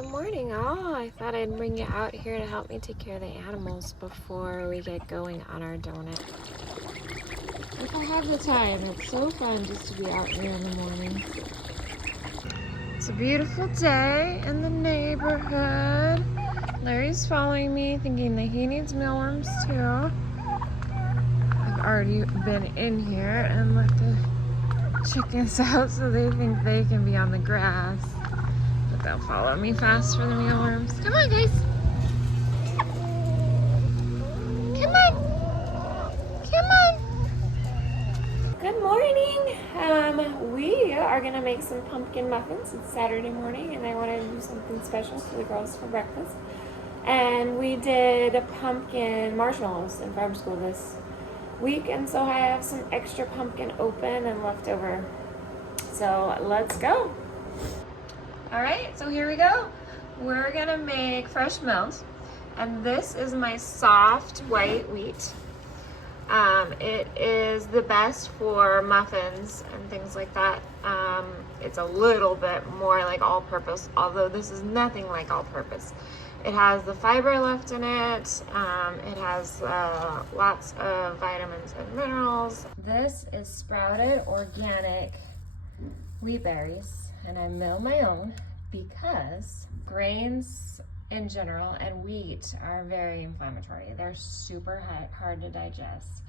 Good morning, all. I thought I'd bring you out here to help me take care of the animals before we get going on our donut. If I have the time, it's so fun just to be out here in the morning. It's a beautiful day in the neighborhood. Larry's following me, thinking that he needs mealworms too. I've already been in here and let the chickens out so they think they can be on the grass. But they'll follow me fast for the mealworms. Come on, guys. Come on. Come on. Good morning. We are gonna make some pumpkin muffins. It's Saturday morning and I want to do something special for the girls for breakfast. And we did pumpkin marshmallows in farm school this week, and so I have some extra pumpkin open and left over. So let's go. All right, so here we go. We're gonna make fresh milk, and this is my soft white wheat. It is the best for muffins and things like that. It's a little bit more like all-purpose, although this is nothing like all-purpose. It has the fiber left in it. It has lots of vitamins and minerals. This is sprouted organic wheat berries, and I mill my own because grains in general and wheat are very inflammatory. They're super hard to digest.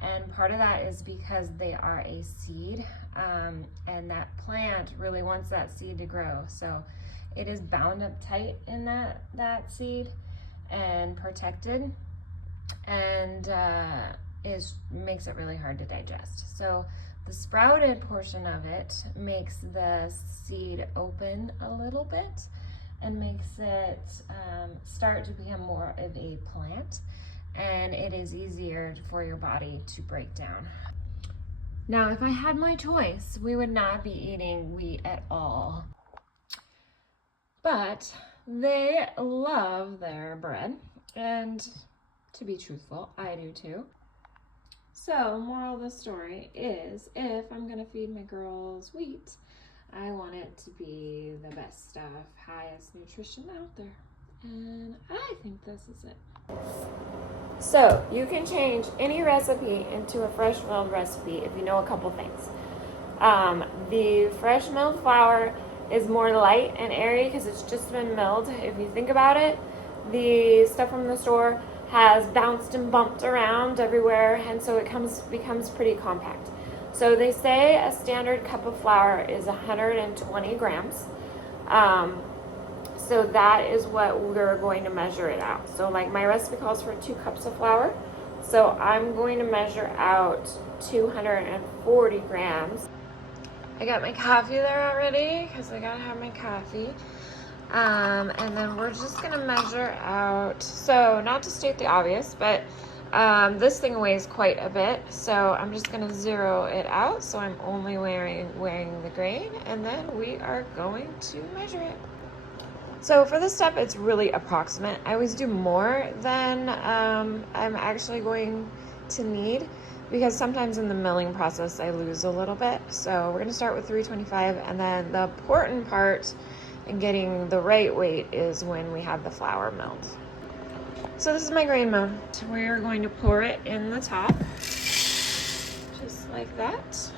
And part of that is because they are a seed, and that plant really wants that seed to grow. So it is bound up tight in that seed and protected, and makes it really hard to digest. So the sprouted portion of it makes the seed open a little bit and makes it start to become more of a plant, and it is easier for your body to break down. Now, if I had my choice, we would not be eating wheat at all. But they love their bread, and to be truthful, I do too. So, moral of the story is, if I'm gonna feed my girls wheat, I want it to be the best stuff, highest nutrition out there. And I think this is it. So, you can change any recipe into a fresh milled recipe if you know a couple things. The fresh milled flour is more light and airy because it's just been milled. If you think about it, the stuff from the store has bounced and bumped around everywhere, and so it becomes pretty compact. So they say a standard cup of flour is 120 grams. So that is what we're going to measure it out. So like my recipe calls for 2 cups of flour. So I'm going to measure out 240 grams. I got my coffee there already because I gotta have my coffee. And then we're just gonna measure out, so not to state the obvious, but this thing weighs quite a bit, so I'm just gonna zero it out, so I'm only weighing the grain, and then we are going to measure it. So for this step, it's really approximate. I always do more than I'm actually going to need, because sometimes in the milling process I lose a little bit. So we're gonna start with 325, and then the important part in getting the right weight is when we have the flour milled. So this is my grain mill. We're going to pour it in the top, just like that.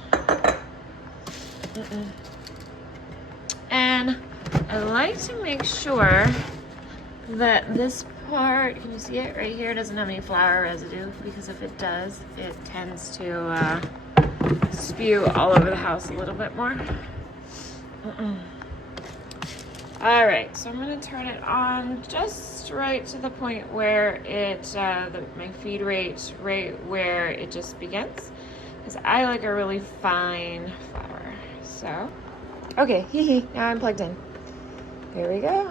And I like to make sure that this part, can you see it right here, doesn't have any flour residue, because if it does, it tends to spew all over the house a little bit more. All right, so I'm gonna turn it on just right to the point where it, my feed rate right where it just begins, because I like a really fine flour. So, okay, now I'm plugged in. Here we go.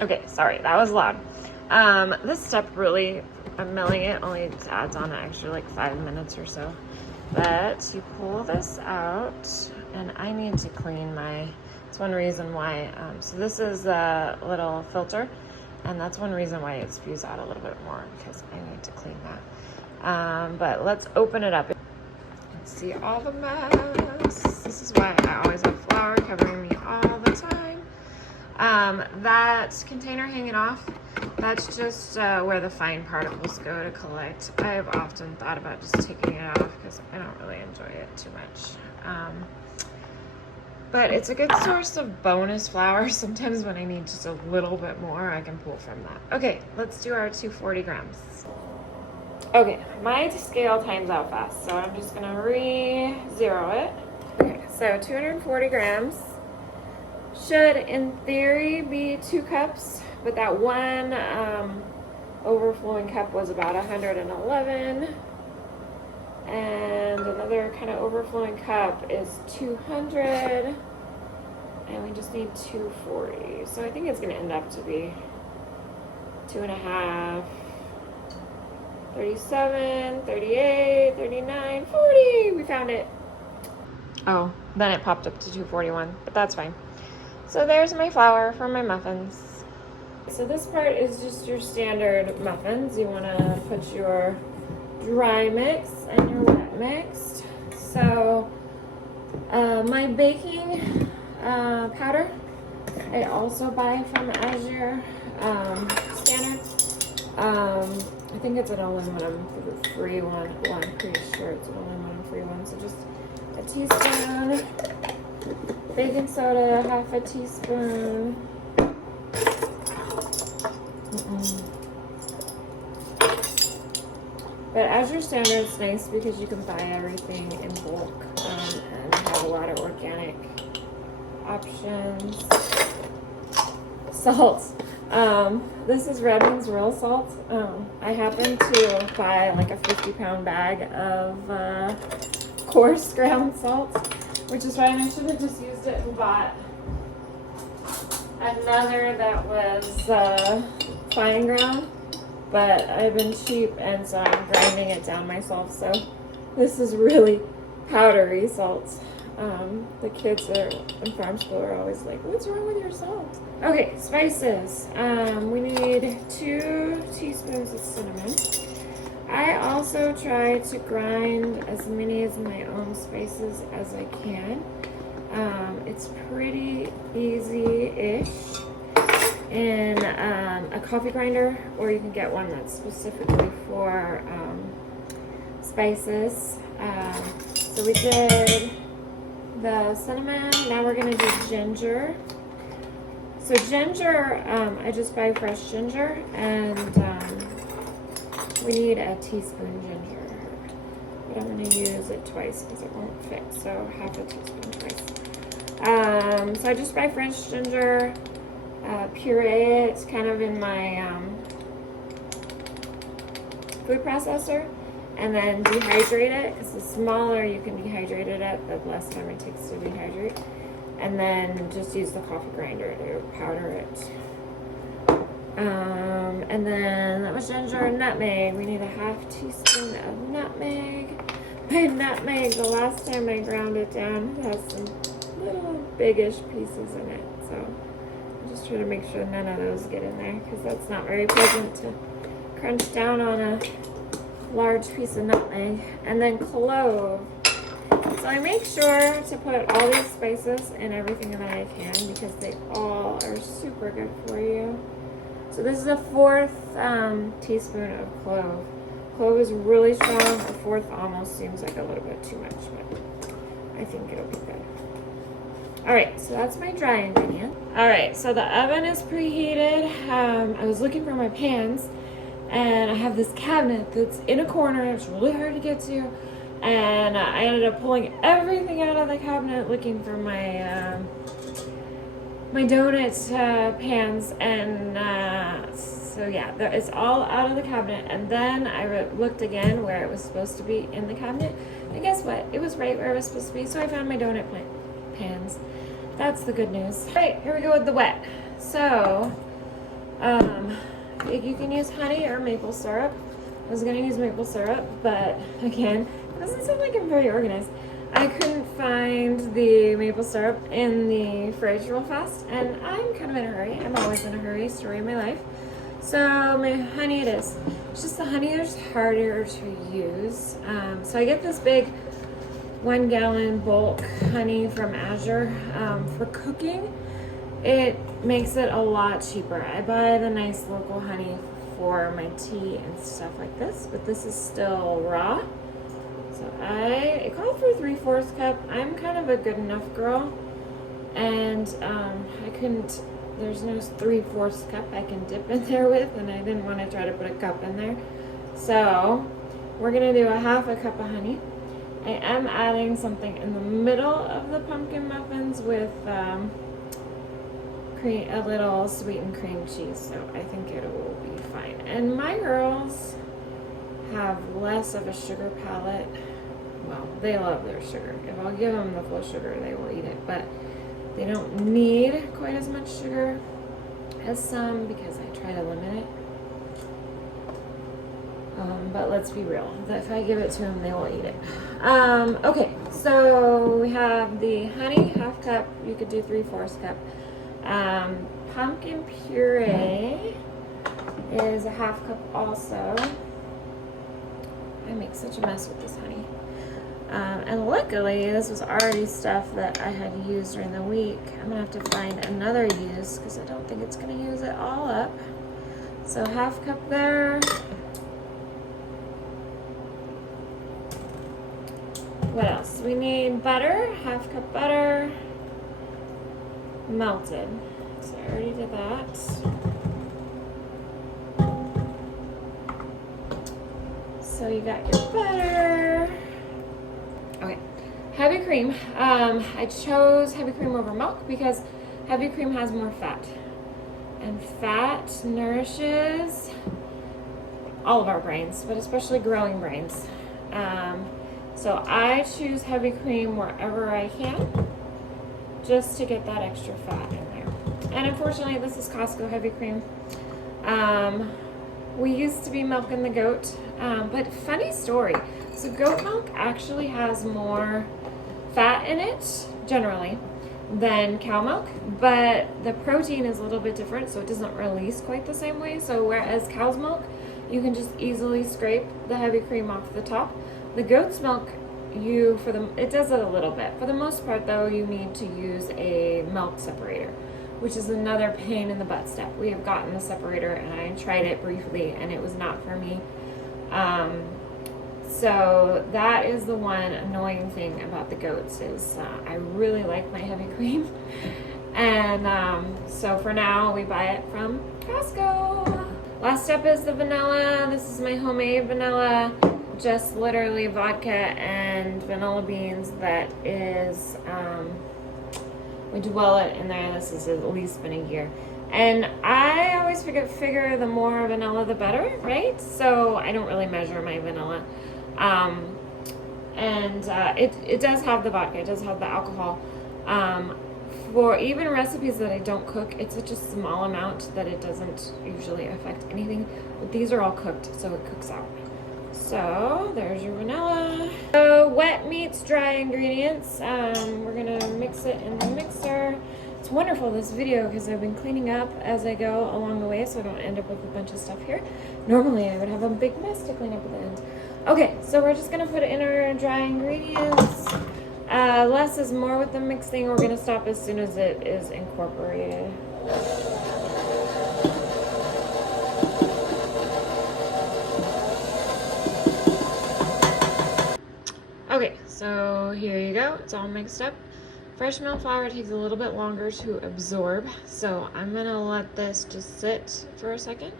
Okay, sorry, that was loud. This step really, I'm milling it, only adds on an extra like 5 minutes or so. But you pull this out, and I need to clean my, it's one reason why. So this is a little filter, And that's one reason why it spews out a little bit more, because I need to clean that. But let's open it up. See all the mess. This is why I always have flour covering me all the time. That container hanging off, that's just where the fine particles go to collect. I've often thought about just taking it off because I don't really enjoy it too much. But it's a good source of bonus flour. Sometimes when I need just a little bit more, I can pull from that. Okay, let's do our 240 grams. Okay, my scale times out fast, so I'm just gonna re-zero it. Okay, so 240 grams should, in theory, be 2 cups, but that one overflowing cup was about 111, and another kind of overflowing cup is 200, and we just need 240. So I think it's gonna end up to be 2.5. 37, 38, 39, 40. We found it. Oh, then it popped up to 241, but that's fine. So there's my flour for my muffins. So this part is just your standard muffins. You want to put your dry mix and your wet mix. So my baking powder, I also buy from Azure Standard. I think it's an aluminum free one. Well, I'm pretty sure it's an aluminum free one. So just a teaspoon baking soda, half a teaspoon. But Azure Standard's nice because you can buy everything in bulk and have a lot of organic options. Salt. This is Redmond's real salt. I happen to buy like a 50-pound bag of coarse ground salt, which is fine. I should have just used it and bought another that was fine ground, but I've been cheap and so I'm grinding it down myself. So this is really powdery salt. The kids in farm school are always like, what's wrong with your salt? Okay, spices. We need 2 teaspoons of cinnamon. I also try to grind as many of my own spices as I can. It's pretty easy-ish in a coffee grinder, or you can get one that's specifically for spices. So we did the cinnamon. Now we're gonna do ginger. So ginger, I just buy fresh ginger, and we need a teaspoon ginger. But I'm gonna use it twice because it won't fit. So half a teaspoon twice. So I just buy fresh ginger, puree it kind of in my food processor, and then dehydrate it, because the smaller you can dehydrate it at, the less time it takes to dehydrate. And then just use the coffee grinder to powder it. And then that was ginger and nutmeg. We need a half teaspoon of nutmeg. My nutmeg, the last time I ground it down, it has some little biggish pieces in it. So I'm just trying to make sure none of those get in there, because that's not very pleasant to crunch down on a large piece of nutmeg. And then clove. So I make sure to put all these spices in everything that I can, because they all are super good for you. So this is a 4th teaspoon of clove. Clove is really strong. A 4th almost seems like a little bit too much, but I think it'll be good. All right, so that's my dry ingredient. All right, so the oven is preheated. I was looking for my pans, and I have this cabinet that's in a corner. It's really hard to get to. And I ended up pulling everything out of the cabinet looking for my my donut pans, and so yeah, it's all out of the cabinet. And then I looked again where it was supposed to be in the cabinet, and guess what? It was right where it was supposed to be. So I found my donut pans. That's the good news. All right, here we go with the wet. So you can use honey or maple syrup. I was gonna use maple syrup, but again, it doesn't seem like I'm very organized. I couldn't find the maple syrup in the fridge real fast, and I'm kind of in a hurry. I'm always in a hurry, story of my life. So my honey it is. It's just the honey is harder to use. So I get this big 1 gallon bulk honey from Azure. For cooking, it makes it a lot cheaper. I buy the nice local honey for my tea and stuff like this, but this is still raw. So it called for 3/4 cup. I'm kind of a good enough girl, and I couldn't, there's no 3/4 cup I can dip in there with, and I didn't want to try to put a cup in there. So we're gonna do a 1/2 cup of honey. I am adding something in the middle of the pumpkin muffins with a little sweetened cream cheese, so I think it will be fine. And my girls have less of a sugar palate. Well, they love their sugar. If I'll give them the full sugar, they will eat it, but they don't need quite as much sugar as some because I try to limit it. But let's be real, if I give it to them, they will eat it. Okay, so we have the honey, 1/2 cup. You could do 3/4 cup. Pumpkin puree is a 1/2 cup also. I make such a mess with this honey. And luckily, this was already stuff that I had used during the week. I'm gonna have to find another use because I don't think it's gonna use it all up. So 1/2 cup there. What else? We need butter, 1/2 cup butter, melted. So I already did that. So you got your butter. Okay, heavy cream. I chose heavy cream over milk because heavy cream has more fat. And fat nourishes all of our brains, but especially growing brains. So I choose heavy cream wherever I can, just to get that extra fat in there. And unfortunately, this is Costco heavy cream. We used to be milking the goat, but funny story. So goat milk actually has more fat in it, generally, than cow milk, but the protein is a little bit different, so it doesn't release quite the same way. So whereas cow's milk, you can just easily scrape the heavy cream off the top. The goat's milk, it does it a little bit. For the most part, though, you need to use a milk separator, which is another pain in the butt step. We have gotten a separator, and I tried it briefly, and it was not for me. So that is the one annoying thing about the goats is I really like my heavy cream. And so for now, we buy it from Costco. Last step is the vanilla. This is my homemade vanilla. Just literally vodka and vanilla beans. That is, we dwell it in there. This has at least been a year. And I always figure the more vanilla, the better, right? So I don't really measure my vanilla. It does have the vodka. It does have the alcohol. For even recipes that I don't cook, it's such a small amount that it doesn't usually affect anything. But these are all cooked, so it cooks out. So there's your vanilla. So wet meets dry ingredients. We're gonna mix it in the mixer. It's wonderful, this video, because I've been cleaning up as I go along the way, so I don't end up with a bunch of stuff here. Normally I would have a big mess to clean up at the end. Okay, so we're just gonna put in our dry ingredients. Less is more with the mixing. We're gonna stop as soon as it is incorporated. Okay, so here you go. It's all mixed up. Fresh milk flour takes a little bit longer to absorb, so I'm gonna let this just sit for a second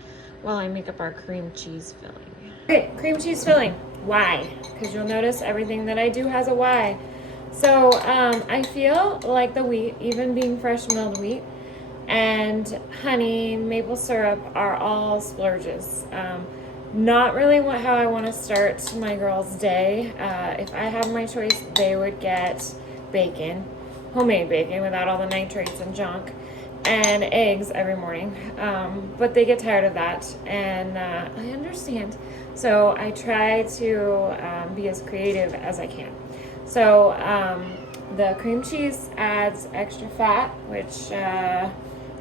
while I make up our cream cheese filling. Okay, cream cheese filling. Why? Because you'll notice everything that I do has a why. So I feel like the wheat, even being fresh milled wheat, and honey, maple syrup are all splurges. Not really how I want to start my girls' day. If I have my choice, they would get bacon, homemade bacon without all the nitrates and junk, and eggs every morning. But they get tired of that, and I understand. So I try to be as creative as I can. So the cream cheese adds extra fat, which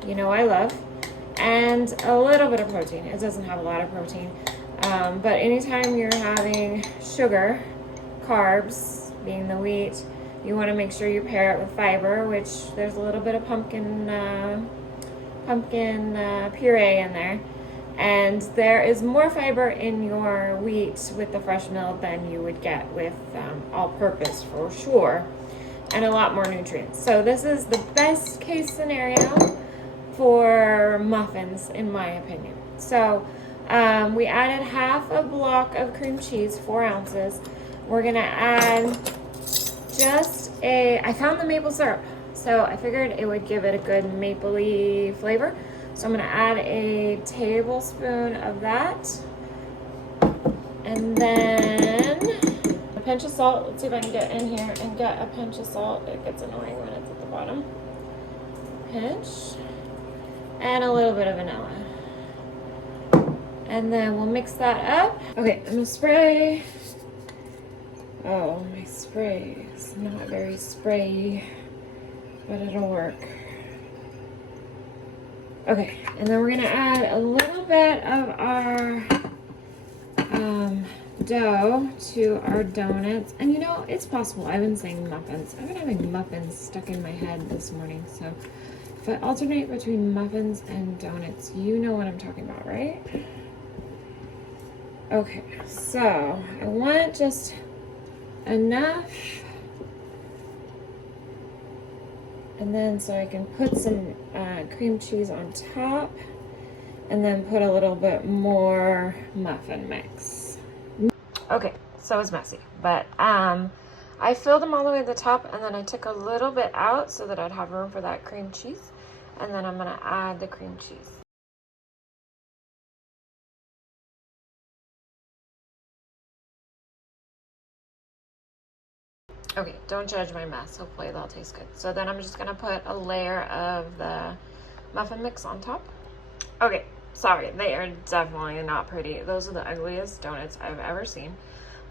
you know I love. and a little bit of protein. It doesn't have a lot of protein, but anytime you're having sugar, carbs, being the wheat, you want to make sure you pair it with fiber, which there's a little bit of pumpkin puree in there. And there is more fiber in your wheat with the fresh milk than you would get with all-purpose for sure, and a lot more nutrients. So this is the best case scenario for muffins, in my opinion. So we added half a block of cream cheese, 4 ounces. We're gonna add I found the maple syrup, so I figured it would give it a good mapley flavor. So I'm gonna add a tablespoon of that. And then a pinch of salt. Let's see if I can get in here and get a pinch of salt. It gets annoying when it's at the bottom. Pinch. And a little bit of vanilla. And then we'll mix that up. Okay, I'm gonna spray. Oh, my spray is not very sprayy, but it'll work. Okay, and then we're gonna add a little bit of our dough to our donuts. And you know, it's possible. I've been saying muffins. I've been having muffins stuck in my head this morning. So if I alternate between muffins and donuts, you know what I'm talking about, right? Okay, so I want just enough. And then so I can put some cream cheese on top, and then put a little bit more muffin mix. Okay, so it's messy, but I filled them all the way to the top, and then I took a little bit out so that I'd have room for that cream cheese, and then I'm gonna add the cream cheese. Okay, don't judge my mess. Hopefully that'll taste good. So then I'm just gonna put a layer of the muffin mix on top. Okay, sorry, they are definitely not pretty. Those are the ugliest donuts I've ever seen.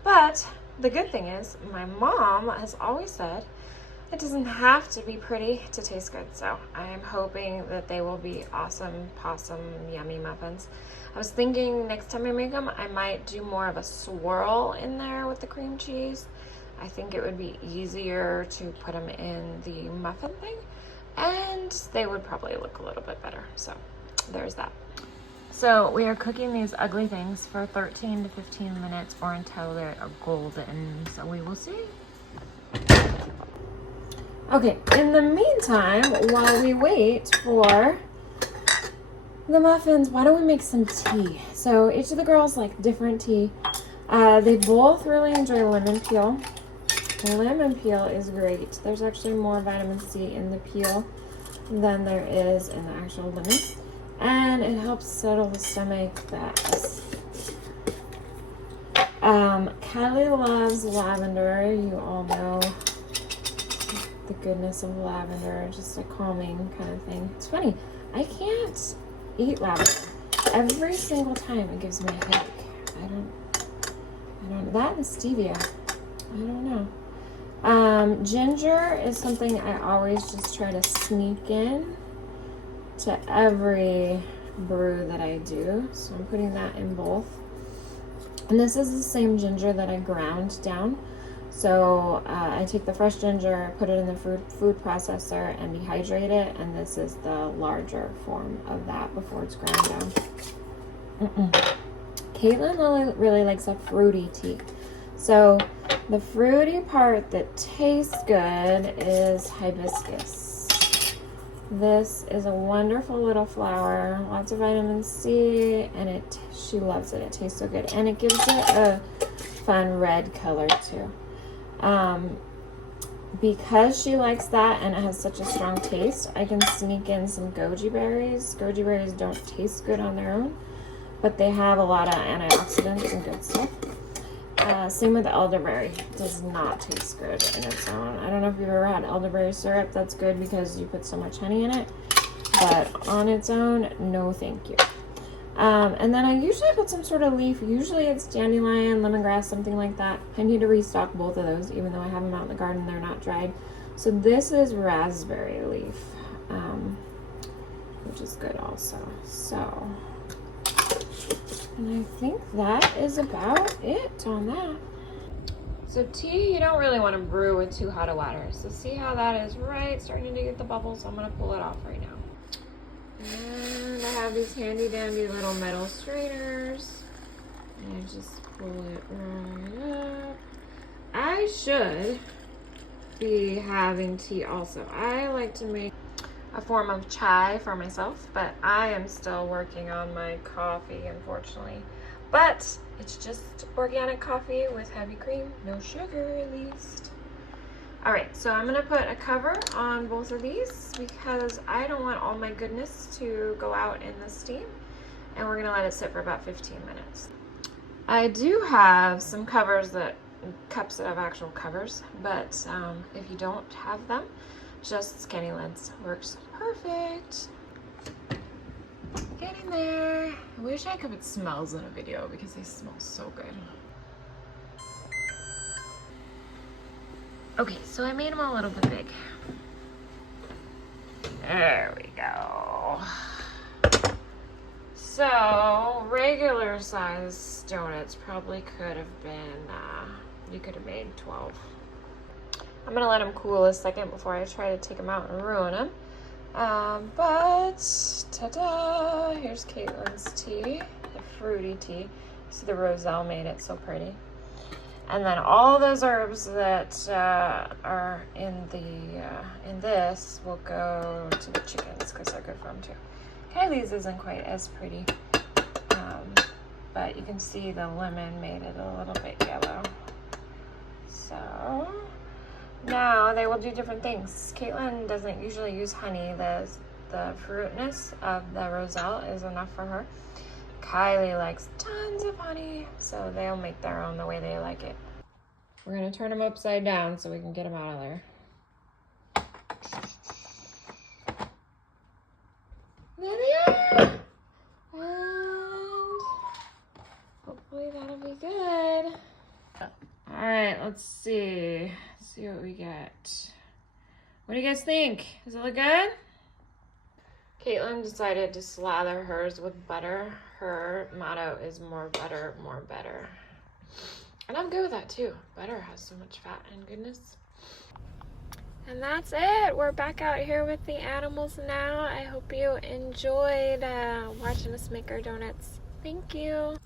But the good thing is, my mom has always said it doesn't have to be pretty to taste good. So I am hoping that they will be awesome, yummy muffins. I was thinking next time I make them, I might do more of a swirl in there with the cream cheese. I think it would be easier to put them in the muffin thing, and they would probably look a little bit better. So there's that. So we are cooking these ugly things for 13 to 15 minutes or until they're golden. So we will see. Okay, in the meantime, while we wait for the muffins, why don't we make some tea? So each of the girls like different tea. They both really enjoy lemon peel. Lemon peel is great. There's actually more vitamin C in the peel than there is in the actual lemon. And it helps settle the stomach best. Kylie loves lavender. You all know the goodness of lavender. Just a calming kind of thing. It's funny. I can't eat lavender. Every single time it gives me a headache. I don't, that and stevia. I don't know. Ginger is something I always just try to sneak in to every brew that I do. So I'm putting that in both. And this is the same ginger that I ground down. So I take the fresh ginger, put it in the food processor and dehydrate it. And this is the larger form of that before it's ground down. Caitlin really likes a fruity tea. So the fruity part that tastes good is hibiscus. This is a wonderful little flower, lots of vitamin C, and she loves it. It tastes so good, and it gives it a fun red color too. Because she likes that and it has such a strong taste, I can sneak in some goji berries. Goji berries don't taste good on their own, but they have a lot of antioxidants and good stuff. Same with elderberry. It does not taste good in its own. I don't know if you've ever had elderberry syrup. That's good because you put so much honey in it. But on its own, no thank you. And then I usually put some sort of leaf. Usually it's dandelion, lemongrass, something like that. I need to restock both of those, even though I have them out in the garden. They're not dried. So this is raspberry leaf. which is good also. So, and I think that is about it on that. So tea, you don't really want to brew with too hot of water. So see how that is right, starting to get the bubbles. I'm gonna pull it off right now. And I have these handy dandy little metal strainers. And I just pull it right up. I should be having tea also. I like to make a form of chai for myself, but I am still working on my coffee, unfortunately. But it's just organic coffee with heavy cream, no sugar at least. All right, so I'm gonna put a cover on both of these because I don't want all my goodness to go out in the steam, and we're gonna let it sit for about 15 minutes. I do have some covers cups that have actual covers, but if you don't have them, just skinny lids works perfect. Getting there. I wish I could put smells in a video because they smell so good. Okay, so I made them a little bit big. There we go. So regular size donuts probably could have been, you could have made 12. I'm gonna let them cool a second before I try to take them out and ruin them. But ta-da! Here's Caitlin's tea, the fruity tea. See, the roselle made it so pretty. And then all those herbs that are in this will go to the chickens because they're good for them too. Kylie's isn't quite as pretty, but you can see the lemon made it a little bit yellow. So now they will do different things. Caitlin doesn't usually use honey. The fruitness of the roselle is enough for her. Kylie likes tons of honey, so they'll make their own the way they like it. We're gonna turn them upside down so we can get them out of there. There they are! And hopefully that'll be good. All right, let's see. Let's see what we get. What do you guys think? Does it look good? Caitlin decided to slather hers with butter. Her motto is more butter, more better. And I'm good with that too. Butter has so much fat and goodness. And that's it. We're back out here with the animals now. I hope you enjoyed watching us make our donuts. Thank you.